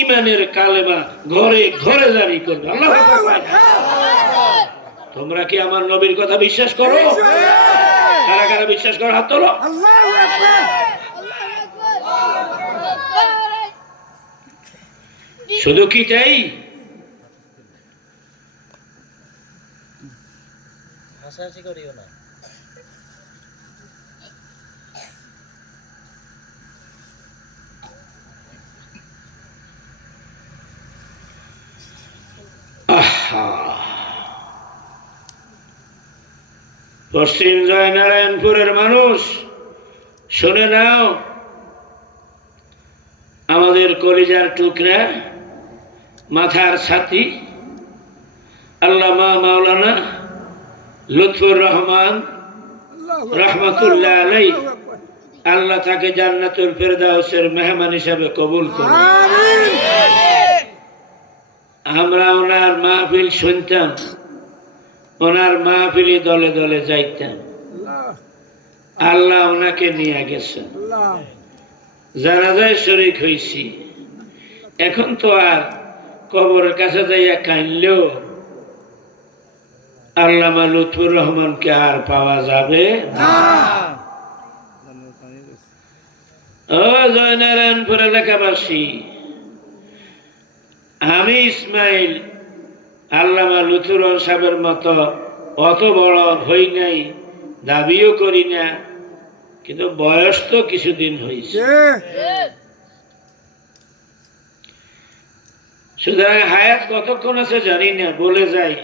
ইমানের কালেমা ঘরে ঘরে জারি করবে। আল্লাহ তোমরা কি আমার নবীর কথা বিশ্বাস করো? কারা কারা বিশ্বাস করো হাত তোলো? শুধু কি চাই? হাসাহাসি করিও না। পশ্চিম জয়নারায়ণপুরের মানুষ, শুনে নাও, আমাদের কলিজার টুকরা, মাথার ছাতি, আল্লামা মাওলানা লুৎফুর রহমান রহমতুল্লাহ আলাই আল্লাহ তাকে জান্নাতুল ফেরদাউসের মেহমান হিসাবে কবুল করে আমরা ওনার মাহফিল শুনতাম ওনার মাহফিলি দলে দলে যাইতাম। আল্লাহ। আল্লাহ ওনাকে নিয়ে গেছেন। যারা জানাজায় শরিক হইছি এখন তো আর কবরের কাছে যাইয়া কাইনলেও আল্লামা লুৎফুর রহমানকে আর পাওয়া যাবে ও জয়নারায়ণপুর এলাকাবাসী আমি ইসমাইল আল্লামা লুথুর সাহেবের মতো অত বড় হই নাই দাবিও করি না কিন্তু বয়স তো কিছুদিন হয়েছে সুতরাং হায়াত কতক্ষণ আছে জানি না বলে যাই।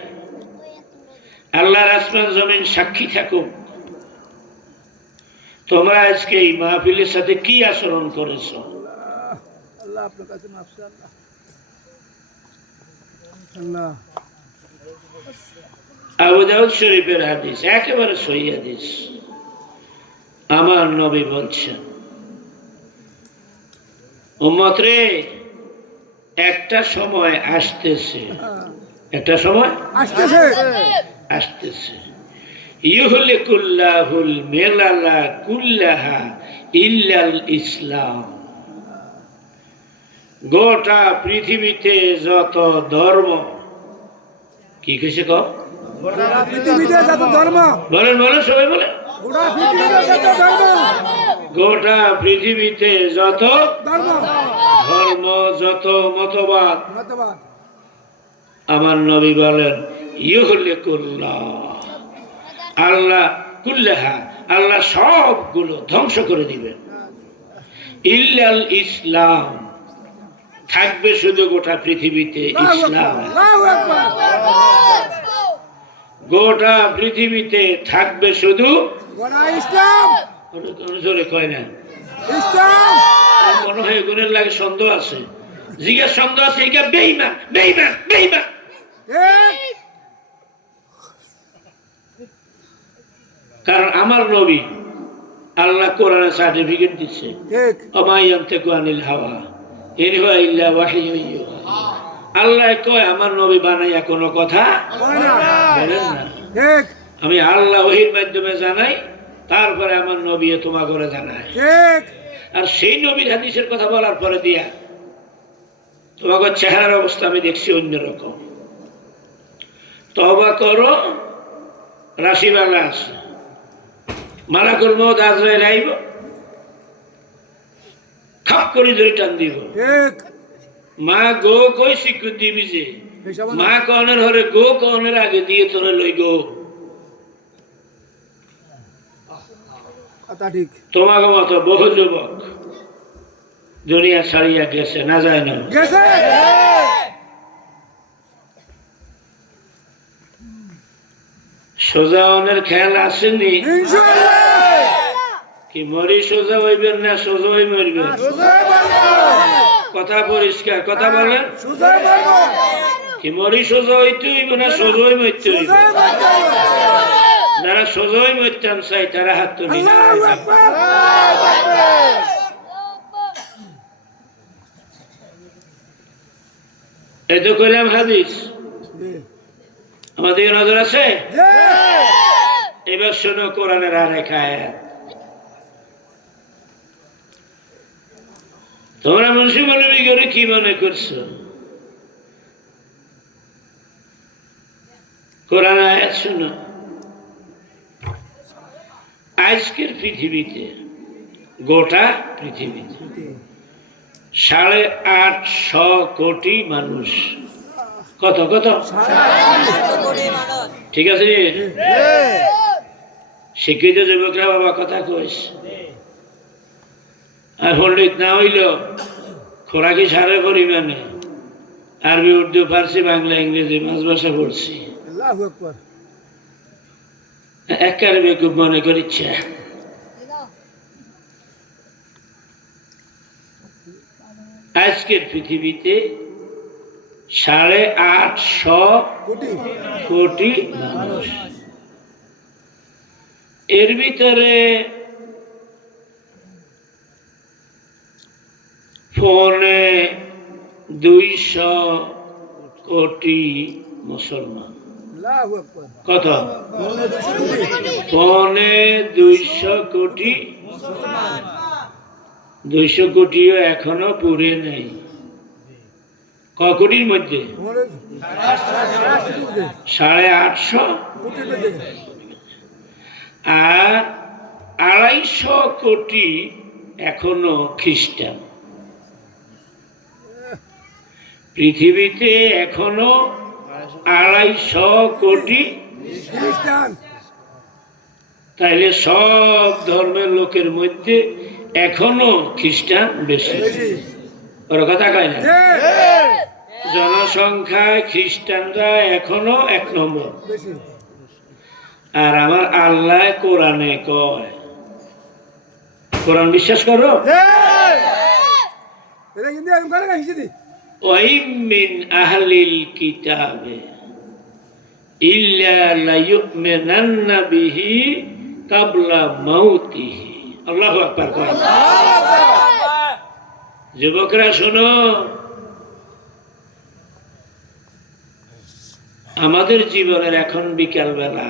আল্লাহর আসমান জমিন সাক্ষী থাকুক। তোমরা আজকে এই মাহফিলের সাথে কি আচরণ করেছ? আল্লাহ আপনার কাছে মাফ চাই, আল্লাহ আল্লাহ আবু দাউদ শরীফের হাদিস একেবারে সহি হাদিস। আমার নবী বলছেন উম্মত রে একটা সময় আসতেছে। একটা সময়? আসতেছে। আসতেছে। ইউহলিকুল্লাহুল মেলালা কুল্লাহা ইল্লাল ইসলাম। গোটা পৃথিবীতে যত ধর্ম কি কেছে ক গোটা পৃথিবীতে যত ধর্ম। বলেন বলেন সবাই বলেন। গোটা পৃথিবীতে যত ধর্ম। যত মতবাদ। আমার নবী বলেন ইহলিকুল্লাহ আল্লাহ কুল্লাহা আল্লাহ সবগুলো ধ্বংস করে দিবেন। ইল্লাল ইসলাম। থাকবে শুধু গোটা পৃথিবীতে ইসলাম। গোটা পৃথিবীতে থাকবে শুধু জোরে কয় না। মনে হয় গুণের লাগে সন্দেহ আছে। জিজ্ঞাস সন্দেহ আছে ইগা বেইমান বেইমান বেইমান কারণ আমার নবী আল্লাহ কোরআনে সার্টিফিকেট দিচ্ছে। থেকে আনিল হাওয়া। আল্লাহ কয় আমার নবী বানাইয়া কোনো কথা বলেন না। আমি আল্লাহ ওহির মাধ্যমে জানাই তারপরে আমার নবী তোমা করে জানায়। ঠিক। আর সেই নবীর হাদিসের কথা বলার পরে দিয়া তোমাকে চেহারার অবস্থা আমি দেখছি অন্যরকম। তবা করো রাশিবালা আছে। মালাকুল মত আজরাইল আইব। খাপ করে ধরে টান দিব মা গো কই স্বীকৃতি দিবি যে? মা কনের হরে গো কনের আগে দিয়ে তোরে লই গো। তোমাকে মতো বহু যুবক দুনিয়া ছাড়িয়া গেছে না যায় না। গেছে। সোজাওনের খেয়াল আসেনি। কি মরি সোজা হইবেন না সোজা হই মরবেন। কথা পরিষ্কার কথা বলেন। বলব কি মরি সোজা হইতে হইব না সোজা হই মরতে হইব। যারা সোজা হই মরতাম চাই তারা হাত তুলি এই তো কইলাম হাদিস। আমাদের নজর আছে? এবার শোনো কোরআনের আর এক আয়াত। তোমরা মুন্সিপাল করে কি মনে করছ? কোরআন আয়াত শুনো। আজকের পৃথিবীতে গোটা পৃথিবীতে সাড়ে আটশো কোটি মানুষ। কত কত? ঠিক আছে শিক্ষিত যুবকরা বাবা কথা কইস আর পণ্ডিত না হইল খোরাকি সারা পরিমাণে আরবি উর্দু ফার্সি বাংলা ইংরেজি পাঁচ ভাষা পড়ছি। বেকুব মনে করিচ্ছে আজকের পৃথিবীতে সাড়ে আটশো কোটি। কোটি মানুষ। এর ভিতরে ফোনে দুইশো কোটি মুসলমান। কত? পৌনে দুইশো কোটি। দুইশো কোটিও এখনও পুরে নেই। ক কোটির মধ্যে? সাড়ে আটশো। আর আড়াইশো কোটি এখনও খ্রিস্টান। পৃথিবীতে এখনও আড়াইশ কোটি খ্রিস্টান। তাইলে সব ধর্মের লোকের মধ্যে এখনও খ্রিস্টান বেশি। ওর কথা কয় না? জনসংখ্যায় খ্রিস্টানরা এখনও এক নম্বর। আর আমার আল্লাহ কোরআনে কয় কোরআন বিশ্বাস করো? কিতাবে যুবকরা শোনো, আমাদের জীবনের এখন বিকাল বেলা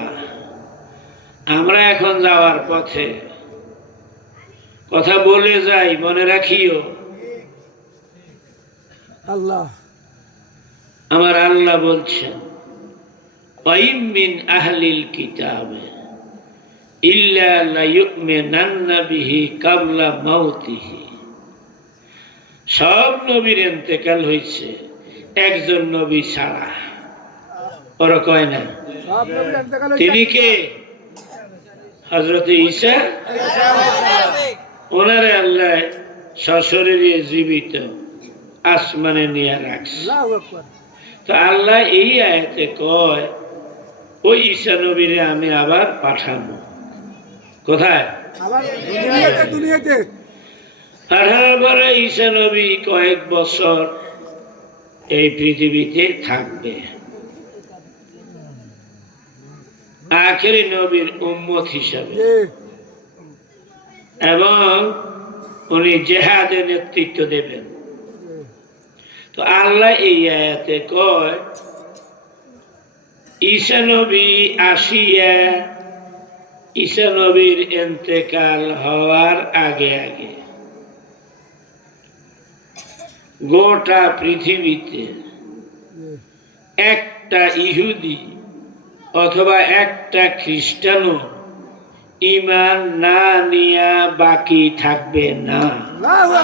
আমরা এখন যাওয়ার পথে কথা বলে যাই, মনে রাখিও। আল্লাহ। আমার আল্লাহ বলছেন মিন আহলিল কিতাবে ইল্লা বিহি কাবলা মাউতিহি। সব নবীর ইন্তেকাল হয়েছে একজন নবী ছাড়া। ওরা কয় না? তিনি কে? হজরত ঈসা? ওনারে আল্লাহ সশরীরে জীবিত। আসমানে নিয়ে রাখছে। তো আল্লাহ এই আয়াতে কয় ওই ঈসা নবীরে আমি আবার পাঠাবো। কোথায়? আবার দুনিয়াতে দুনিয়াতে। পাঠানোর পরে ঈসা নবী কয়েক বছর এই পৃথিবীতে থাকবে। আখেরি নবীর উম্মত হিসাবে। এবং উনি জেহাদে নেতৃত্ব দেবেন। তো আল্লাহ এই আয়াতে কয় ঈসা নবী আসিয়া ঈসা নবীর হওয়ার আগে আগে গোটা পৃথিবীতে একটা ইহুদি অথবা একটা খ্রিস্টানও ইমান না নিয়া বাকি থাকবে না।